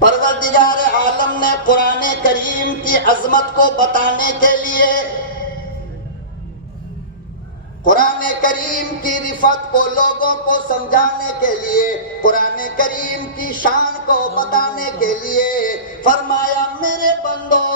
پروردگار عالم نے قرآن کریم کی عظمت کو بتانے کے لیے، قرآن کریم کی رفعت کو لوگوں کو سمجھانے کے لیے، قرآن کریم کی شان کو بتانے کے لیے فرمایا میرے بندو،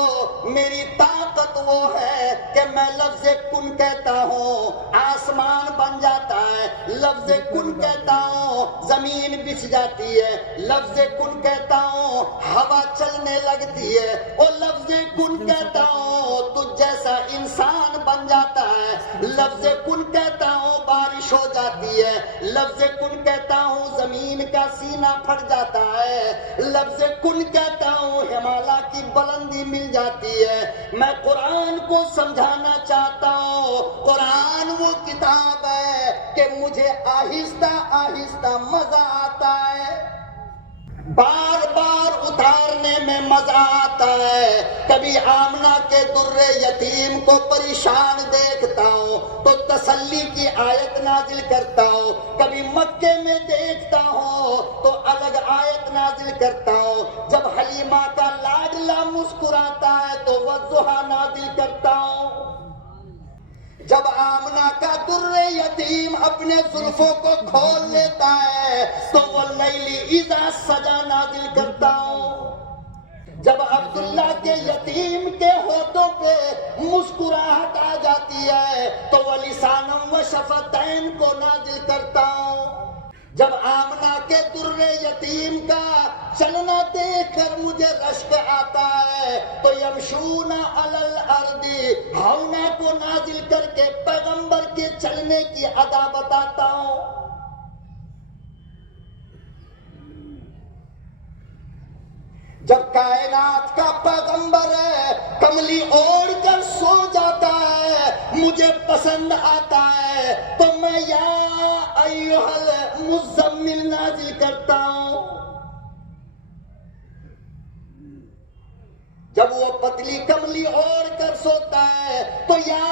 میری طاقت وہ ہے کہ میں لفظ کن کہتا ہوں آسمان بن جاتا ہے، لفظ کن کہتا ہوں زمین بچھ جاتی ہے، لفظ کن کہتا ہوں ہوا چلنے لگتی ہے، اور لفظ کن کہتا ہوں تجھ جیسا انسان بن جاتا ہے، لفظ کن کہتا ہوں بارش ہو جاتی ہے، لفظ کن کہتا ہوں زمین کا سینہ پھٹ جاتا ہے، لفظ کن کہتا ہوں ہمالیہ کی بلندی مل جاتی ہے۔ میں قرآن کو سمجھانا چاہتا ہوں، قرآن وہ کتاب ہے کہ مجھے آہستہ آہستہ مزہ آتا ہے، بار بار اتارنے میں مزہ آتا ہے۔ کبھی آمنہ کے در یتیم کو پریشان دیکھتا ہوں تو تسلی کی آیت نازل کرتا ہوں، کبھی مکے میں دیکھتا ہوں تو الگ آیت نازل کرتا ہوں، جب حلیمہ کا لاڈلا مسکراتا ہے تو والضحیٰ نازل کرتا ہوں، جب آمنہ کا در یتیم اپنے زلفوں کو کھول لیتا ہے تو واللیل اذا سجا نازل کرتا ہوں، جب عبداللہ کے یتیم کے ہونٹوں پہ مسکراہٹ آ جاتی ہے تو وَلِسَانًا وَشَفَتَيْن کو نازل کرتا ہوں، جب آمنہ کے در یتیم کا چلنا دیکھ کر مجھے رشک آتا ہے تو یمشون علی الارض ہونا کو نازل کر کے پیغمبر کے چلنے کی ادا بتاتا ہوں۔ جب کائنات کا پیغمبر ہے کملی اوڑھ کر سو جاتا ہے مجھے پسند آتا ہے تو میں یا ایھا المزمل نازل کرتا ہوں، جب وہ پتلی کملی اوڑھ کر سوتا ہے تو یا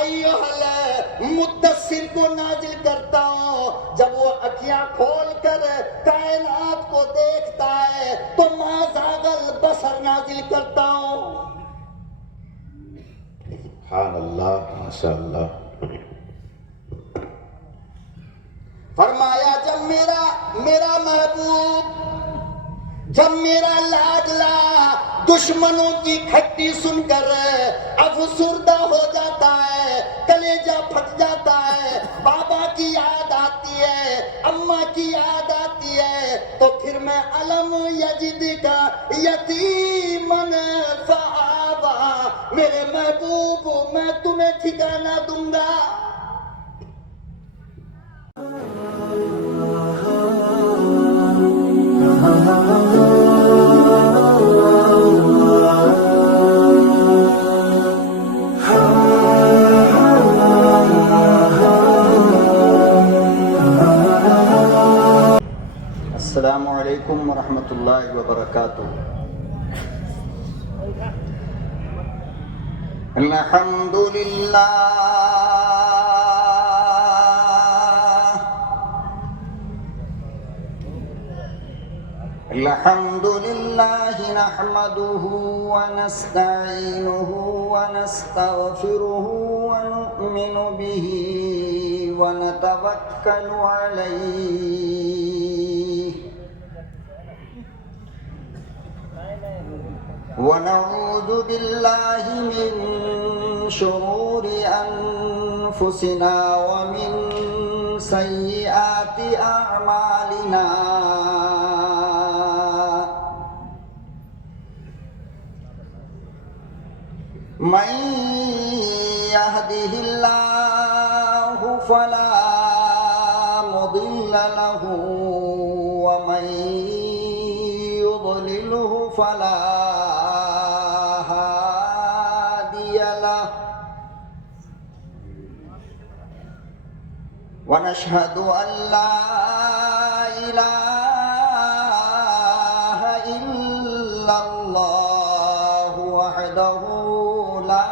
ایھا المدثر کو نازل کرتا ہوں، جب وہ اکھیاں کھول کر کائنات کو دیکھتا ہے تو ما زاغ البصر نازل کرتا ہوں۔ سبحان اللہ، ماشاء اللہ۔ فرمایا جب میرا محبوب، جب میرا لاڈلا دشمنوں کی کھٹی سن کر افسردہ ہو جاتا ہے، کلیجہ پھٹ جاتا ہے، بابا کی یاد آتی ہے، اماں کی یاد آتی ہے تو پھر میں علم یجد کا یتیمن فآوا، میرے محبوب میں تمہیں ٹھکانہ دوں گا۔ السلام علیکم ورحمۃ اللہ وبرکاتہ۔ الحمد للہ الحمد للہ نحمده ونستعینه ونستغفره ونؤمن به ونتوکل علیہ ونعوذ باللہ من شرور انفسنا ومن سیئات اعمالنا، من يهده الله فلا مضل له ومن يضلله فلا هادي له، ونشهد أن لا إله إلا الله وحده لا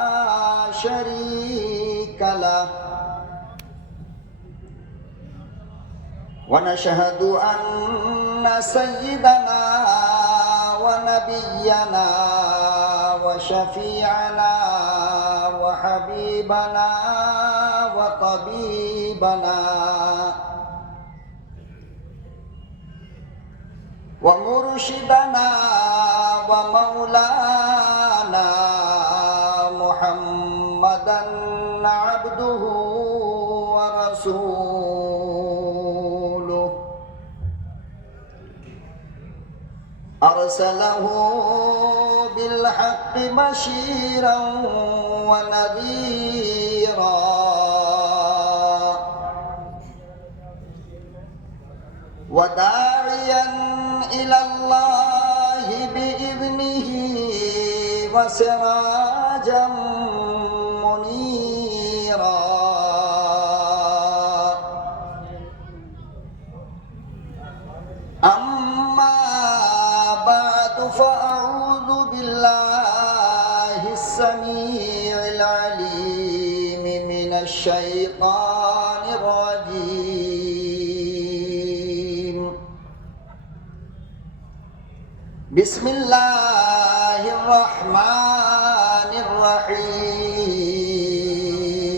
شريك له، ونشهد أن سيدنا نبينا وشفيعنا وحبيبنا وطبيبنا ومرشدنا ومولانا محمدا عبده ورسوله أرسله بالحق بشيرا ونذيرا وداعيا إلى الله بإذنه وسراجا منيرا أما بعد فأعوذ بالله السميع العليم من الشيطان الرجيم بسم الله الرحمن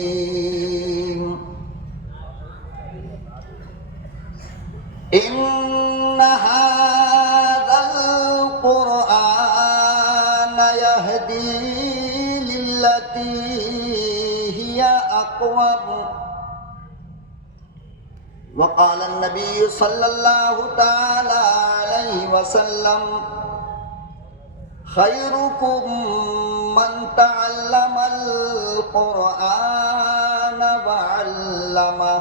الرحيم إن هذا القرآن يهدي للتي هي أقوم وقال النبي صلى الله تعالى عليه وسلم خيركم من تعلم القرآن وعلمه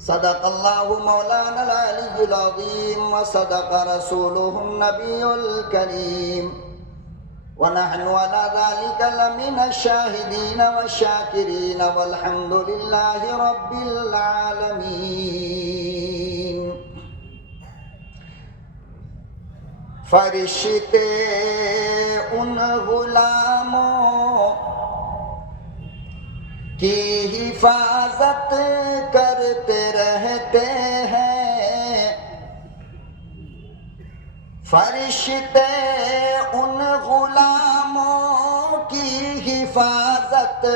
صدق الله مولانا العلي العظيم وصدق رسوله النبي الكريم ونحن على ذلك لمن الشاهدين والشاكرين والحمد لله رب العالمين فرشتے ان غلاموں کی حفاظت کرتے رہتے ہیں فرشتے ان غلاموں کی حفاظت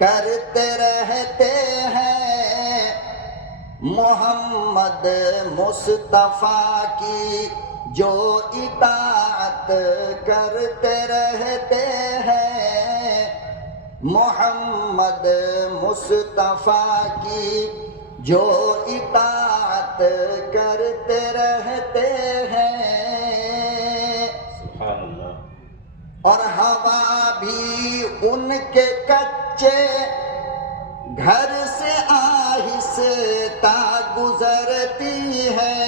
کرتے رہتے ہیں محمد مصطفیٰ کی جو اطاعت کرتے رہتے ہیں محمد مصطفیٰ کی جو اطاعت کرتے رہتے ہیں سبحان اللہ اور ہوا بھی ان کے کچے گھر سے آہستہ گزرتی ہے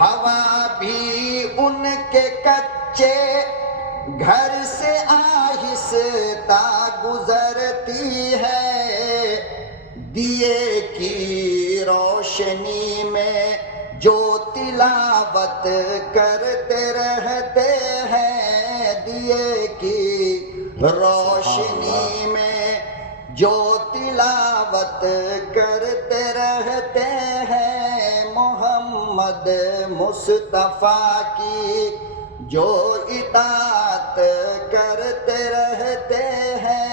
ہوا بھی ان کے کچے گھر سے آہستہ گزرتی ہے دیے کی روشنی میں جو تلاوت کرتے رہتے ہیں دیے کی روشنی میں جو تلاوت کرتے رہتے ہیں محمد مصطفیٰ کی جو اطاعت کرتے رہتے ہیں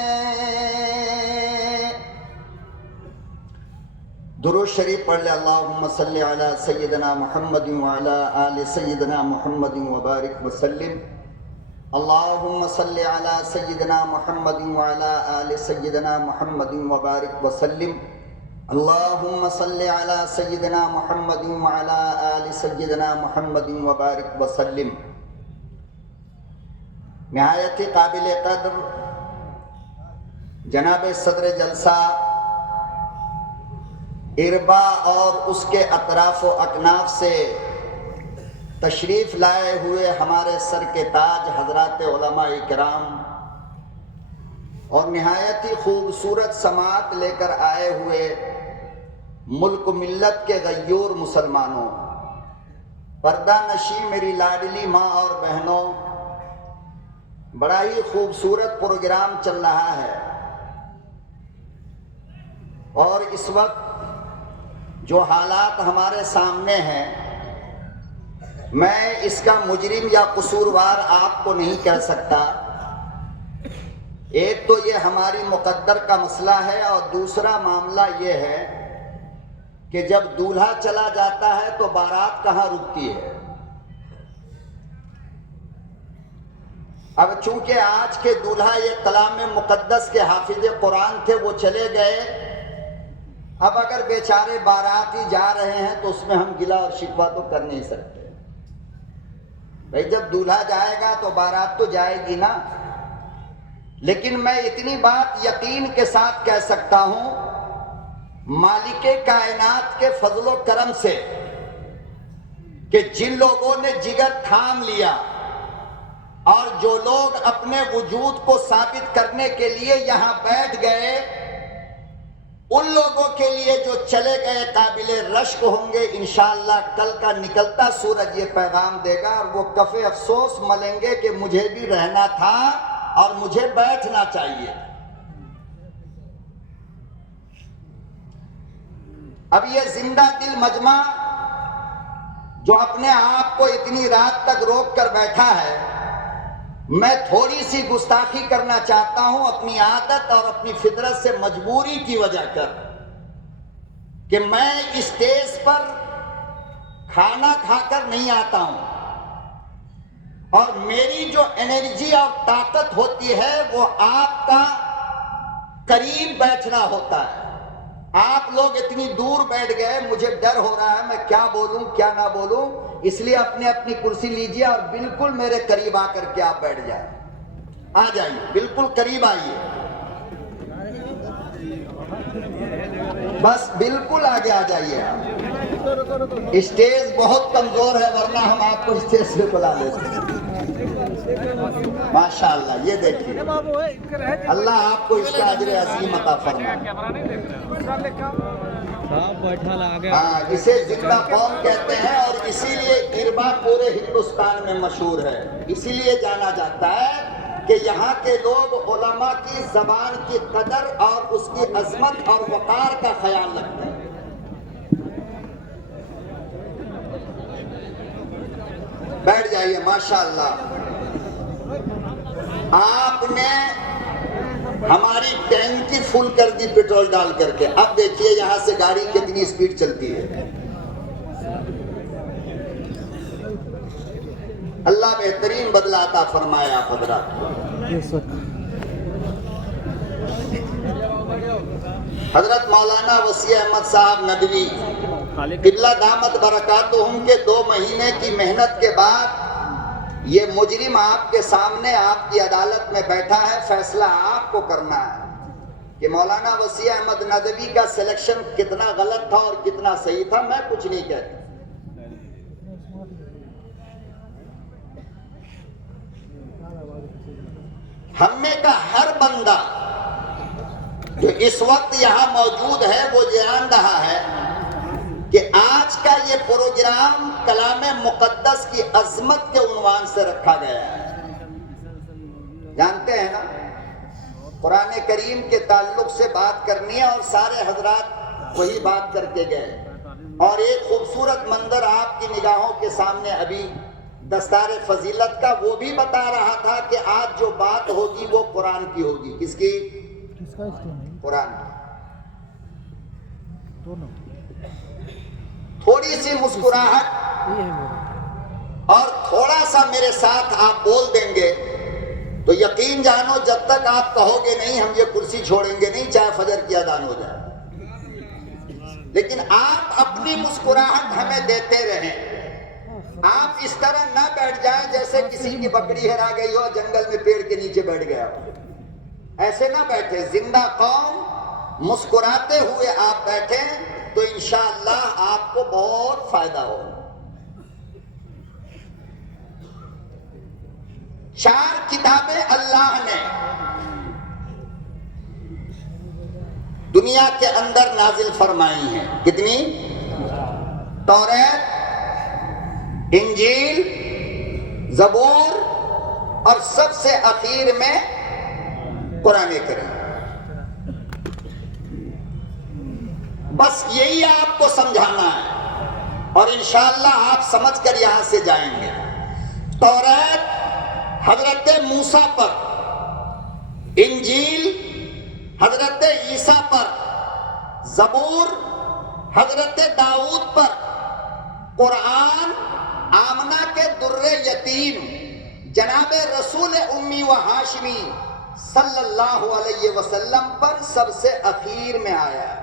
درود شریف پڑھ لے اللہم صلی علی سیدنا محمد وعلی آل سیدنا محمد وبارک وسلم اللہم صلی علی سیدنا محمد وعلی آل سیدنا محمد وبارک وسلم اللہم صلی علی سیدنا محمد وعلی آل سیدنا محمد وبارک وسلم نہایت ہی قابل قدر جناب صدر جلسہ اربا اور اس کے اطراف و اکناف سے تشریف لائے ہوئے ہمارے سر کے تاج حضرات علماء کرام اور نہایت ہی خوبصورت سماعت لے کر آئے ہوئے ملک ملت کے غیور مسلمانوں پردہ نشی میری لاڈلی ماں اور بہنوں بڑا ہی خوبصورت پروگرام چل رہا ہے اور اس وقت جو حالات ہمارے سامنے ہیں، میں اس کا مجرم یا قصوروار آپ کو نہیں کہہ سکتا۔ ایک تو یہ ہماری مقدر کا مسئلہ ہے، اور دوسرا معاملہ یہ ہے کہ جب دولہا چلا جاتا ہے تو بارات کہاں رکتی ہے۔ اب چونکہ آج کے دولہا یہ کلام مقدس کے حافظ قرآن تھے، وہ چلے گئے، اب اگر بیچارے باراتی جا رہے ہیں تو اس میں ہم گلہ اور شکوہ تو کر نہیں سکتے۔ بھئی جب دولہا جائے گا تو بارات تو جائے گی نا۔ لیکن میں اتنی بات یقین کے ساتھ کہہ سکتا ہوں، مالک کائنات کے فضل و کرم سے، کہ جن لوگوں نے جگر تھام لیا اور جو لوگ اپنے وجود کو ثابت کرنے کے لیے یہاں بیٹھ گئے، ان لوگوں کے لیے جو چلے گئے قابل رشک ہوں گے۔ انشاءاللہ کل کا نکلتا سورج یہ پیغام دے گا، اور وہ کف افسوس ملیں گے کہ مجھے بھی رہنا تھا اور مجھے بیٹھنا چاہیے۔ اب یہ زندہ دل مجمع جو اپنے آپ کو اتنی رات تک روک کر بیٹھا ہے، میں تھوڑی سی گستاخی کرنا چاہتا ہوں اپنی عادت اور اپنی فطرت سے مجبوری کی وجہ کر، کہ میں اسٹیج پر کھانا کھا کر نہیں آتا ہوں، اور میری جو انرجی اور طاقت ہوتی ہے وہ آپ کا قریب بیٹھنا ہوتا ہے۔ آپ لوگ اتنی دور بیٹھ گئے، مجھے ڈر ہو رہا ہے میں کیا بولوں کیا نہ بولوں، اس لیے اپنی اپنی کرسی لیجئے اور بالکل میرے قریب آ کر کے آپ بیٹھ جائیں۔ آ جائیے، بالکل قریب آئیے، بس بالکل آگے آ جائیے آپ۔ اسٹیج بہت کمزور ہے، ورنہ ہم آپ کو اسٹیج پہ بلا لیتے۔ ماشاءاللہ، یہ دیکھیے، اللہ آپ کو اس کا اجر عظیم عطا فرمائے۔ ہاں، اسے زندہ قوم کہتے ہیں، اور اسی لیے اربا پورے ہندوستان میں مشہور ہے۔ اسی لیے جانا جاتا ہے کہ یہاں کے لوگ علماء کی زبان کی قدر اور اس کی عظمت اور وقار کا خیال رکھتے ہیں۔ بیٹھ جائیے، ماشاءاللہ۔ آپ نے ہماری ٹینکی فل کر دی پیٹرول ڈال کر کے، اب دیکھیے یہاں سے گاڑی کتنی سپیڈ چلتی ہے۔ اللہ بہترین بدلہ عطا فرمائے آپ حضرات۔ حضرت مولانا وسیع احمد صاحب ندوی قبلہ دامت برکاتہم کے 2 مہینے کی محنت کے بعد یہ مجرم آپ کے سامنے آپ کی عدالت میں بیٹھا ہے۔ فیصلہ آپ کو کرنا ہے کہ مولانا وسیع احمد ندوی کا سلیکشن کتنا غلط تھا اور کتنا صحیح تھا۔ میں کچھ نہیں کہتا۔ ہم میں کا ہر بندہ جو اس وقت یہاں موجود ہے وہ جان رہا ہے کہ آج کا یہ پروگرام کلام مقدس کی عظمت کے عنوان سے رکھا گیا ہے۔ جانتے ہیں نا، قرآن کریم کے تعلق سے بات کرنی ہے، اور سارے حضرات وہی بات کر کے گئے، اور ایک خوبصورت منظر آپ کی نگاہوں کے سامنے ابھی دستار فضیلت کا وہ بھی بتا رہا تھا کہ آج جو بات ہوگی وہ قرآن کی ہوگی۔ کس کی؟ قرآن کی۔ تھوڑی سی مسکراہٹ اور تھوڑا سا میرے ساتھ آپ بول دیں گے تو یقین جانو جب تک آپ کہو گے نہیں ہم یہ کرسی چھوڑیں گے نہیں، چاہے فجر کی اذان ہو جائے۔ لیکن آپ اپنی مسکراہٹ ہمیں دیتے رہیں۔ آپ اس طرح نہ بیٹھ جائیں جیسے کسی کی بکری ہرا گئی ہو، جنگل میں پیڑ کے نیچے بیٹھ گیا ہو۔ ایسے نہ بیٹھے، زندہ قوم مسکراتے ہوئے آپ بیٹھیں تو انشاءاللہ آپ کو بہت فائدہ ہو۔ 4 کتابیں اللہ نے دنیا کے اندر نازل فرمائی ہیں۔ کتنی؟ توریت، انجیل، زبور، اور سب سے اخیر میں قرآن کریم۔ بس یہی آپ کو سمجھانا ہے اور انشاءاللہ آپ سمجھ کر یہاں سے جائیں گے۔ توریت حضرت موسیٰ پر، انجیل حضرت عیسیٰ پر، زبور حضرت داؤد پر، قرآن آمنہ کے در یتیم جناب رسول امی و ہاشمی صلی اللہ علیہ وسلم پر سب سے اخیر میں آیا ہے۔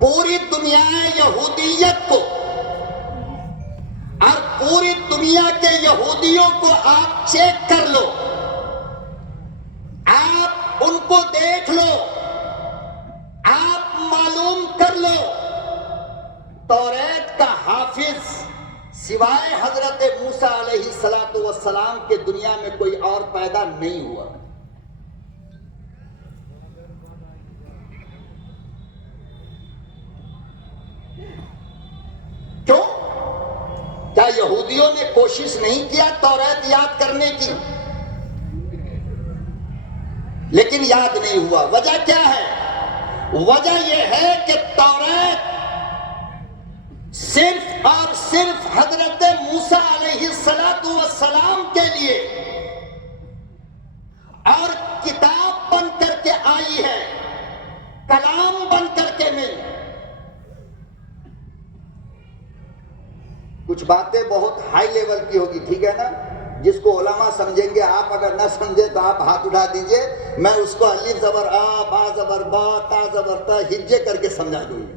پوری دنیا یہودیت کو اور پوری دنیا کے یہودیوں کو آپ چیک کر لو، آپ ان کو دیکھ لو، آپ معلوم کر لو، توریت کا حافظ سوائے حضرت موسیٰ علیہ السلام کے دنیا میں کوئی اور پیدا نہیں ہوا۔ کیوں؟ کیا یہودیوں نے کوشش نہیں کیا توریت یاد کرنے کی؟ لیکن یاد نہیں ہوا۔ وجہ کیا ہے؟ وجہ یہ ہے کہ توریت صرف اور صرف حضرت موسیٰ علیہ السلام کے لیے اور کتاب بن کر کے آئی ہے، کلام بن کر کے نہیں۔ کچھ باتیں بہت ہائی لیول کی ہوگی، ٹھیک ہے نا؟ جس کو علماء سمجھیں گے، آپ اگر نہ سمجھے تو آپ ہاتھ اٹھا دیجئے، میں اس کو الف زبر آ، با زبر با، تا زبر تا، ہجے کر کے سمجھا دوں گا۔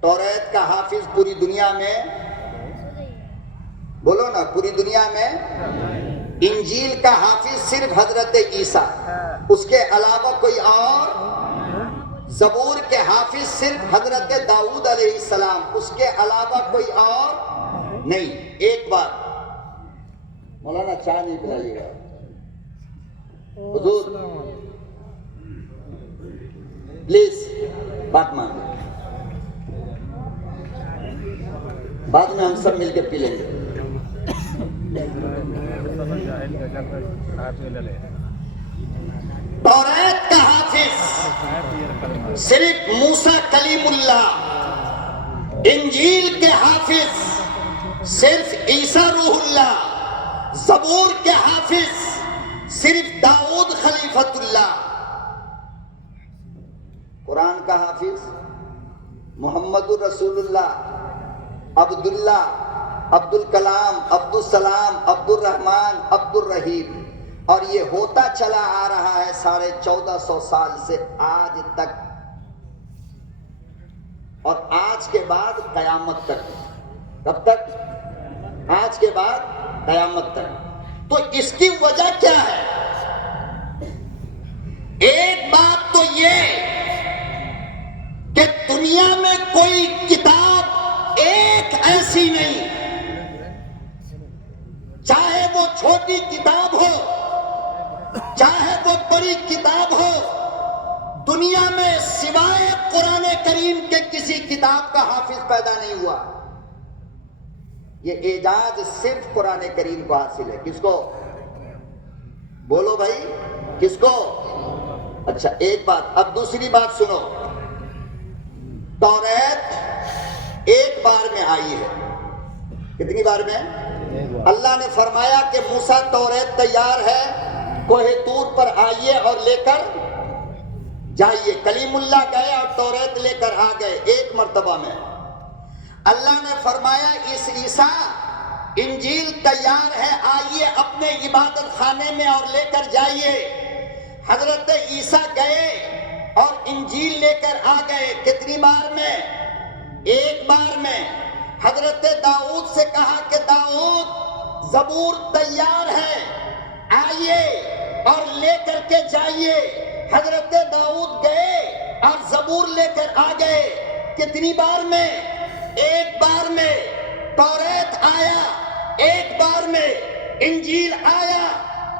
توریت کا حافظ پوری دنیا میں، بولو نا، پوری دنیا میں انجیل کا حافظ صرف حضرت عیسیٰ، اس کے علاوہ کوئی اور، زبور کے حافظ صرف حضرت داؤد علیہ السلام، اس کے علاوہ کوئی اور نہیں۔ ایک بار مولانا چائے نہیں پلائیے گا حضور، پلیز بات مان، بعد میں ہم سب مل کے پی لیں گے۔ توریت کا حافظ صرف موسیٰ کلیم اللہ، انجیل کے حافظ صرف عیسیٰ روح اللہ، زبور کے حافظ صرف داؤد خلیفۃ اللہ، قرآن کا حافظ محمد رسول اللہ، عبداللہ، عبد الکلام، عبد السلام، عبد الرحمن، عبد الرحیم، اور یہ ہوتا چلا آ رہا ہے 1450 سال سے آج تک، اور آج کے بعد قیامت تک۔ کب تک؟ آج کے بعد قیامت تک۔ تو اس کی وجہ کیا ہے؟ ایک بات تو یہ کہ دنیا میں کوئی کتاب ایک ایسی نہیں، چاہے وہ چھوٹی کتاب ہو چاہے وہ بڑی کتاب ہو، دنیا میں سوائے قرآن کریم کے کسی کتاب کا حافظ پیدا نہیں ہوا۔ یہ اعجاز صرف قرآن کریم کو حاصل ہے۔ کس کو؟ بولو بھائی، کس کو؟ اچھا ایک بات، اب دوسری بات سنو۔ توریت ایک بار میں آئی ہے۔ کتنی بار میں؟ اللہ نے فرمایا کہ موسیٰ توریت تیار ہے، کوہ طور پر آئیے اور لے کر جائیے۔ کلیم اللہ گئے اور توریت لے کر آ گئے ایک مرتبہ میں۔ اللہ نے فرمایا اس عیسیٰ انجیل تیار ہے، آئیے اپنے عبادت خانے میں اور لے کر جائیے۔ حضرت عیسیٰ گئے اور انجیل لے کر آ گئے۔ کتنی بار میں؟ ایک بار میں۔ حضرت داؤد سے کہا کہ داؤد زبور تیار ہے، آئیے اور لے کر کے جائیے۔ حضرت داؤد گئے اور زبور لے کر آ گئے۔ کتنی بار میں؟ ایک بار میں۔ توریت آیا ایک بار میں، انجیل آیا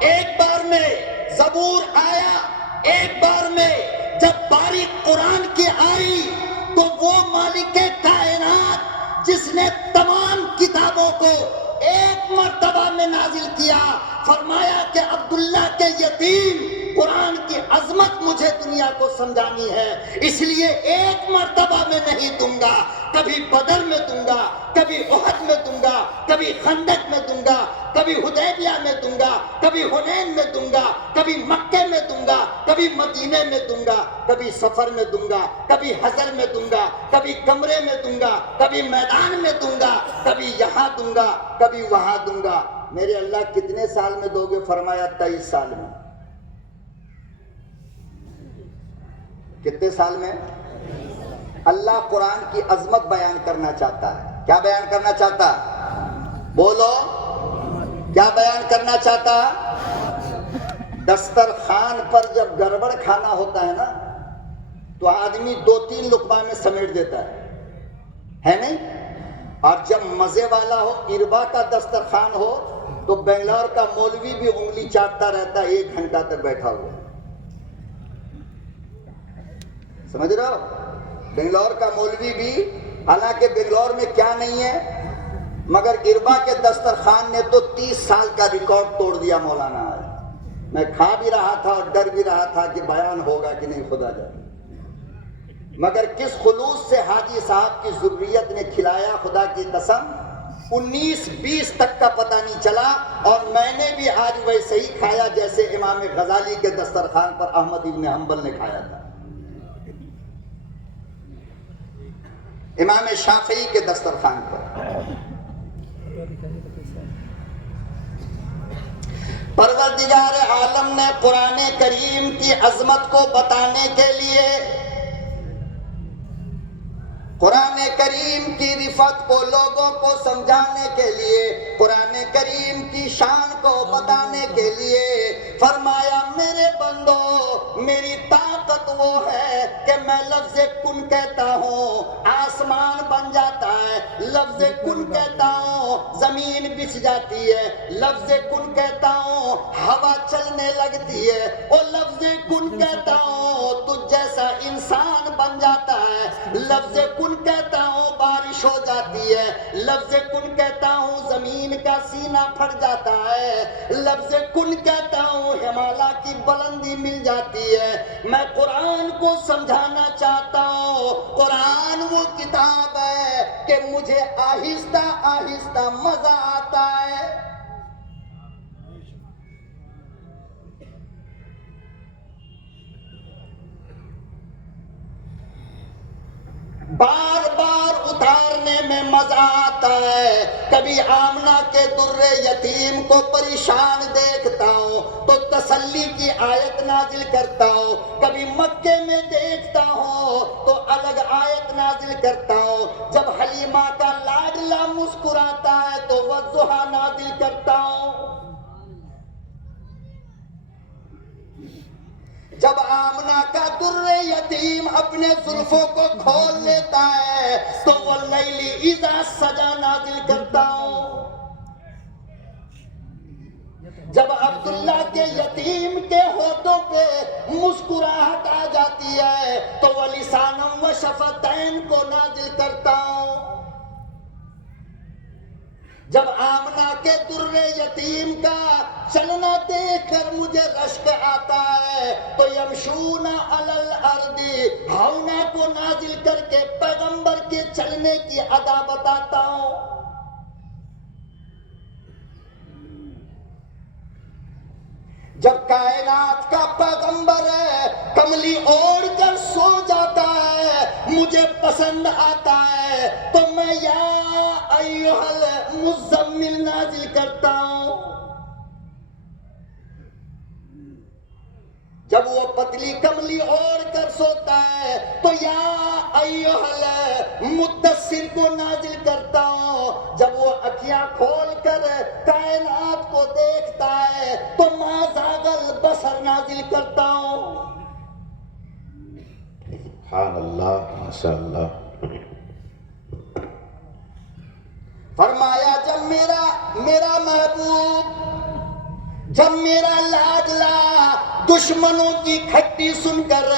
ایک بار میں، زبور آیا ایک بار میں۔ جب باری قرآن کی آئی تو وہ مالک کائنات جس نے تمام کتابوں کو ایک مرتبہ میں نازل کیا، فرمایا کہ عبداللہ کے یتیم قرآن کی عظمت مجھے دنیا کو سمجھانی ہے، اس لیے ایک مرتبہ میں نہیں دوں گا، کبھی بدر میں دوں گا، کبھی احد میں دوں گا، کبھی خندق میں دوں گا، کبھی حدیبیہ میں دوں گا، کبھی حنین میں دوں گا، کبھی مکے میں دوں گا، کبھی مدینے میں دوں گا، کبھی سفر میں دوں گا، کبھی حضر میں دوں گا، کبھی کمرے میں دوں گا، کبھی میدان میں دوں گا، کبھی یہاں دوں گا، کبھی وہاں دوں گا۔ میرے اللہ کتنے سال میں دو گے؟ فرمایا 23 سال میں۔ کتنے سال میں؟ اللہ قرآن کی عظمت بیان کرنا چاہتا ہے۔ کیا بیان کرنا چاہتا؟ بولو، کیا بیان کرنا چاہتا؟ دسترخوان پر جب گڑبڑ کھانا ہوتا ہے نا تو آدمی 2-3 لقمہ میں سمیٹ دیتا ہے نہیں؟ اور جب مزے والا ہو، اربا کا دسترخوان ہو تو بنگلور کا مولوی بھی انگلی چاٹتا رہتا ہے 1 گھنٹہ تک بیٹھا ہوا۔ سمجھ رہے ہو؟ بنگلور کا مولوی بھی، حالانکہ بنگلور میں کیا نہیں ہے مگر اربا کے دسترخوان نے تو 30 سال کا ریکارڈ توڑ دیا مولانا۔ میں کھا بھی رہا تھا اور ڈر بھی رہا تھا کہ بیان ہوگا کہ نہیں، خدا جانے، مگر کس خلوص سے حاجی صاحب کی ذریت نے کھلایا، خدا کی قسم 19-20 تک کا پتہ نہیں چلا، اور میں نے بھی آج ویسے ہی کھایا جیسے امام غزالی کے دسترخوان پر احمد ابن حنبل نے کھایا تھا، امام شافعی کے دسترخوان پر۔ پروردگار عالم نے قرآن کریم کی عظمت کو بتانے کے لیے، قرآن کریم کی رفعت کو لوگوں کو سمجھانے کے لیے، قرآن کریم کی شان کو بتانے کے لیے فرمایا میرے بندو، میری طاقت وہ ہے کہ میں لفظ کن کہتا ہوں آسمان بن جاتا ہے، لفظ کن کہتا ہوں زمین بچھ جاتی ہے، لفظ کن کہتا ہوں ہوا چلنے لگتی ہے، اور لفظ کن کہتا ہوں تجھ جیسا انسان بن جاتا ہے، لفظ کن کہتا ہوں بارش ہو جاتی ہے، لفظ کن کہتا ہوں زمین کا سینہ پھٹ جاتا ہے، لفظ کن کہتا ہوں ہمالیہ کی بلندی مل جاتی ہے۔ میں قرآن کو سمجھانا چاہتا ہوں، قرآن وہ کتاب ہے کہ مجھے آہستہ آہستہ مزہ آتا ہے۔ بار بار اتارنے میں مزہ آتا ہے۔ کبھی آمنہ کے در یتیم کو پریشان دیکھتا ہوں تو تسلی کی آیت نازل کرتا ہوں، کبھی مکے میں دیکھتا ہوں تو الگ آیت نازل کرتا ہوں، جب حلیمہ کا لاڈلا مسکراتا ہے تو والضحیٰ نازل کرتا ہوں، جب آمنہ کا در یتیم اپنے زلفوں کو کھول لیتا ہے تو واللیل اذا سجا نازل کرتا ہوں، جب عبداللہ کے یتیم کے ہونٹوں پہ مسکراہٹ آ جاتی ہے تو ولسانم و شفتین کو نازل کرتا ہوں، جب آمنہ کے در یتیم کا چلنا دیکھ کر مجھے رشک آتا ہے تو یمشون علی الارض ہونا کو نازل کر کے پیغمبر کے چلنے کی ادا بتاتا ہوں، جب کائنات کا پیغمبر ہے کملی اوڑھ کر سو جاتا ہے مجھے پسند آتا ہے تو میں یا ایھا المزمل نازل کرتا ہوں، جب وہ پتلی کملی اوڑھ کر سوتا ہے تو یا ایھا المدثر کو نازل کرتا ہوں، جب وہ اکھیاں کھول کر کائنات کو دیکھتا ہے تو ما زاغ البصر نازل کرتا ہوں۔ سبحان اللہ، ماشاء اللہ۔ فرمایا جب میرا محبوب، جب میرا لاڈلا دشمنوں کی کھٹی سن کر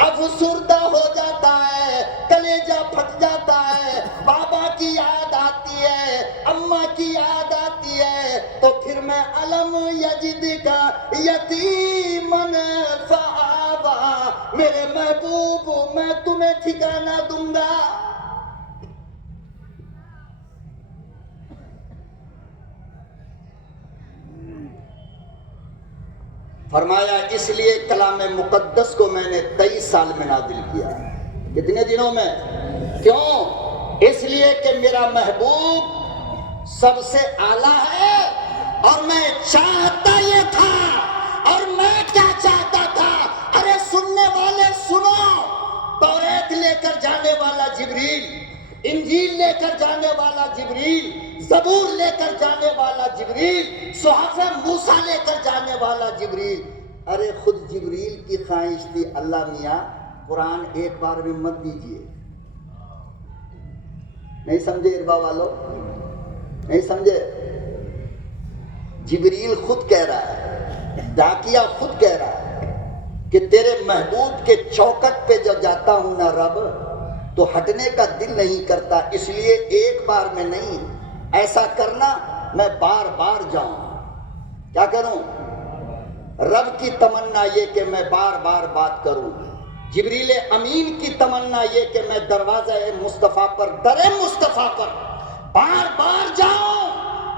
افسردہ ہو جاتا ہے کلیجہ پھٹ جاتا ہے، بابا کی یاد آتی ہے، اماں کی یاد آتی ہے، تو پھر میں علم یجد کا یتیمن فآوا، میرے محبوب میں تمہیں ٹھکانہ دوں گا۔ فرمایا اس لیے کلام مقدس کو میں نے 23 سال میں نازل کیا۔ کتنے دنوں میں؟ کیوں؟ اس لیے کہ میرا محبوب سب سے اعلیٰ ہے، اور میں چاہتا یہ تھا، اور میں کیا چاہتا تھا؟ ارے سننے والے سنو، توریت لے کر جانے والا جبریل، انجیل لے کر جانے والا جبریل، زبور لے کر جانے والا جبریل، صحف موسیٰ لے کر جانے والا جبریل، ارے خود جبریل کی خواہش تھی اللہ میاں قرآن ایک بار میں مت دیجئے۔ نہیں سمجھے اربا والو؟ نہیں سمجھے؟ جبریل خود کہہ رہا ہے، ڈاکیا خود کہہ رہا ہے کہ تیرے محبوب کے چوکٹ پہ جب جاتا ہوں نا رب تو ہٹنے کا دل نہیں کرتا، اس لیے ایک بار میں نہیں، ایسا کرنا میں بار بار جاؤں۔ کیا کروں؟ رب کی تمنا یہ کہ میں بار بار بات کروں، جبریل امین کی تمنا یہ کہ میں دروازہ مصطفیٰ پر، در مصطفیٰ پر بار بار جاؤں،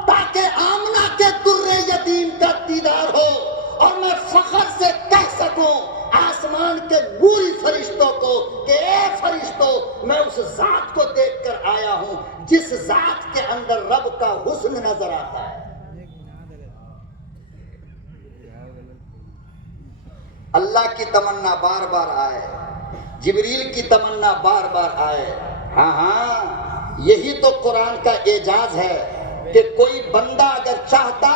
تاکہ آمنہ کے در یتیم کا دیدار ہو، اور میں فخر سے کہہ سکوں آسمان کے نوری فرشتوں کو کہ اے فرشتوں، میں اس ذات کو دیکھ کر آیا ہوں جس ذات کے اندر رب کا حسن نظر آتا ہے۔ اللہ کی تمنا بار بار آئے، جبریل کی تمنا بار بار آئے۔ ہاں ہاں، یہی تو قرآن کا اعجاز ہے کہ کوئی بندہ اگر چاہتا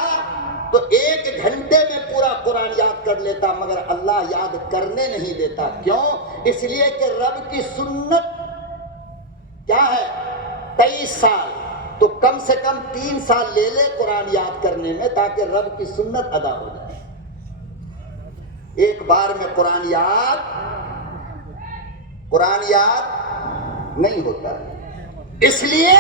تو 1 گھنٹے میں پورا قرآن یاد کر لیتا، مگر اللہ یاد کرنے نہیں دیتا۔ کیوں؟ اس لیے کہ رب کی سنت کیا ہے؟ 23 سال، تو کم سے کم 3 سال لے لے قرآن یاد کرنے میں، تاکہ رب کی سنت ادا ہو جائے۔ ایک بار میں قرآن یاد نہیں ہوتا، اس لیے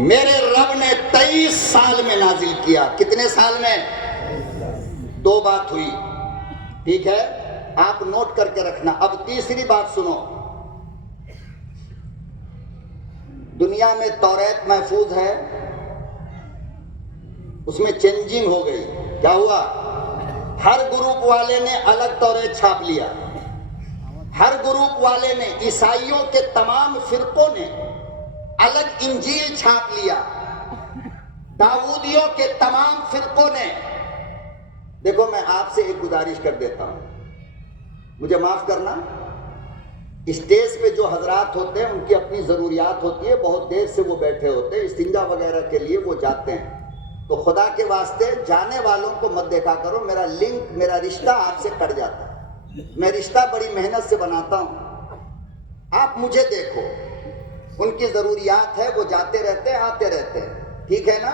میرے رب نے 23 سال میں نازل کیا۔ کتنے سال میں؟ 2 بات ہوئی، ٹھیک ہے، آپ نوٹ کر کے رکھنا۔ اب تیسری بات سنو، دنیا میں توریت محفوظ ہے، اس میں چینجنگ ہو گئی۔ کیا ہوا؟ ہر گروپ والے نے الگ توریت چھاپ لیا، ہر گروپ والے نے، عیسائیوں کے تمام فرقوں نے الگ انجیل چھاپ لیا، داؤدیوں کے تمام فرقوں نے۔ دیکھو میں آپ سے ایک گزارش کر دیتا ہوں، مجھے معاف کرنا، اسٹیج پہ جو حضرات ہوتے ہیں ان کی اپنی ضروریات ہوتی ہے، بہت دیر سے وہ بیٹھے ہوتے ہیں، استنجا وغیرہ کے لیے وہ جاتے ہیں، تو خدا کے واسطے جانے والوں کو مت دیکھا کرو، میرا لنک، میرا رشتہ آپ سے کٹ جاتا ہے، میں رشتہ بڑی محنت سے بناتا ہوں، آپ مجھے دیکھو، ان کی ضروریات ہے، وہ جاتے رہتے ہیں آتے رہتے ہیں، ٹھیک ہے نا؟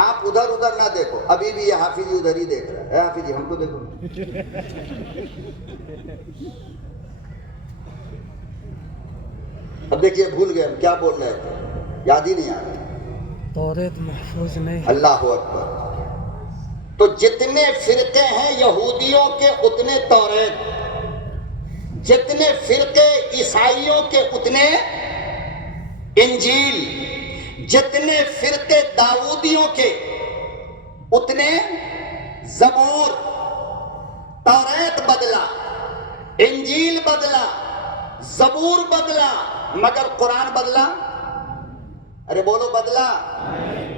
آپ ادھر ادھر نہ دیکھو۔ ابھی بھی یہ حافظ جی ادھر ہی دیکھ رہا ہے، اے حافظ جی ہم کو دیکھو۔ اب دیکھیے بھول گئے ہم کیا بول رہے تھے، یاد ہی نہیں آ رہا۔ توریت محفوظ نہیں۔ اللہ اکبر۔ تو جتنے فرقے ہیں یہودیوں کے اتنے توریت، جتنے فرقے عیسائیوں کے اتنے انجیل، جتنے فرقے داؤدیوں کے اتنے زبور۔ توریت بدلا، انجیل بدلا، زبور بدلا، مگر قرآن بدلا؟ ارے بولو بدلا؟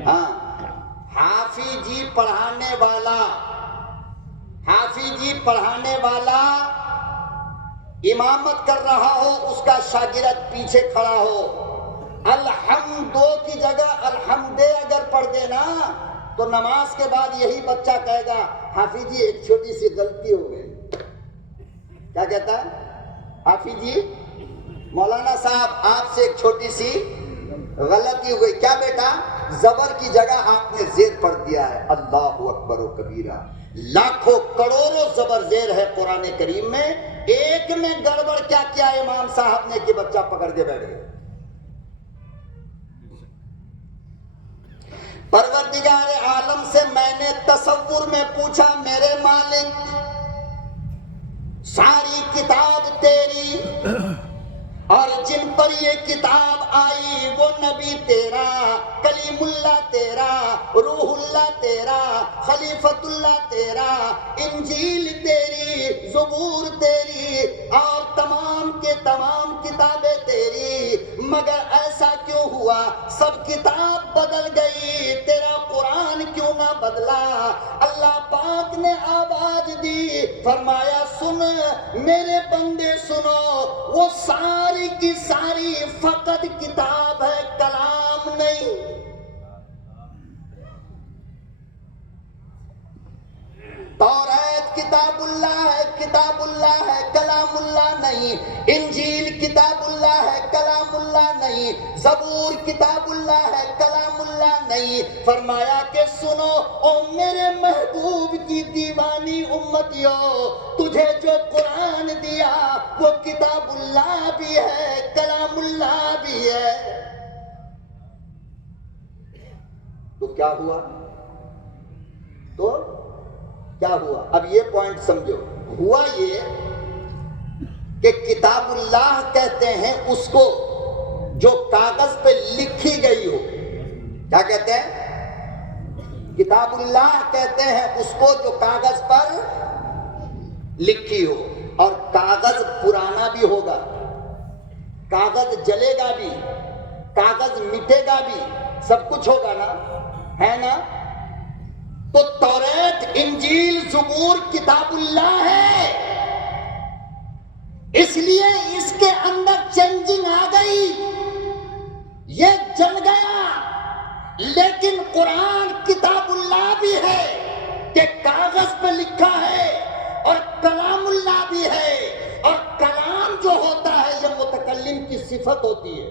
ہاں، حافظ جی پڑھانے والا، حافظ جی پڑھانے والا امامت کر رہا ہو، اس کا شاگرد پیچھے کھڑا ہو، الحمدو کی جگہ الحمد اگر پڑھ دینا تو نماز کے بعد یہی بچہ کہے گا حافظ جی ایک چھوٹی سی غلطی ہو گئی۔ کیا کہتا ہے؟ حافظ جی مولانا صاحب آپ سے ایک چھوٹی سی غلطی ہو گئی۔ کیا بیٹا؟ زبر کی جگہ آپ نے زیر پڑھ دیا ہے۔ اللہ اکبر و کبیرہ، لاکھوں کروڑوں زبر زیر ہے قرآن کریم میں، ایک میں گڑبڑ کیا کیا امام صاحب نے کہ بچہ پکڑ کے بیٹھ گئے. پروردگار عالم سے میں نے تصور میں پوچھا میرے مالک ساری کتاب تیری اور جن پر یہ کتاب آئی وہ نبی تیرا، کلیم اللہ تیرا، روح اللہ تیرا، خلیفت اللہ تیرا، انجیل تیری، زبور تیری اور تمام کے تمام کتابیں تیری، مگر ایسا کیوں ہوا سب کتاب بدل گئی تیرا قرآن کیوں نہ بدلا؟ اللہ پاک نے آواز دی، فرمایا سن میرے بندے سنو، وہ ساری کی ساری فقط کتاب ہے، کلام نہیں. توریت کتاب اللہ ہے، کتاب اللہ ہے، کلام اللہ نہیں. انجیل کتاب اللہ ہے، کلام اللہ نہیں. زبور کتاب اللہ ہے، کلام اللہ نہیں. فرمایا کہ سنو او میرے محبوب کی دیوانی امتیوں، تجھے جو قرآن دیا وہ کتاب اللہ بھی ہے، کلام اللہ بھی ہے. تو کیا ہوا؟ تو کیا ہوا؟ اب یہ پوائنٹ سمجھو. ہوا یہ کہ کتاب اللہ کہتے ہیں اس کو جو کاغذ پہ لکھی گئی ہو. کیا کہتے ہیں؟ کتاب اللہ کہتے ہیں اس کو جو کاغذ پر لکھی ہو. اور کاغذ پرانا بھی ہوگا، کاغذ جلے گا بھی، کاغذ مٹے گا بھی، سب کچھ ہوگا نا، ہے نا؟ تو توریت، انجیل، زبور کتاب اللہ ہے، اس لیے اس کے اندر چینجنگ آ گئی، یہ جل گیا. لیکن قرآن کتاب اللہ بھی ہے کہ کاغذ پہ لکھا ہے، اور کلام اللہ بھی ہے. اور کلام جو ہوتا ہے یہ متکلم کی صفت ہوتی ہے.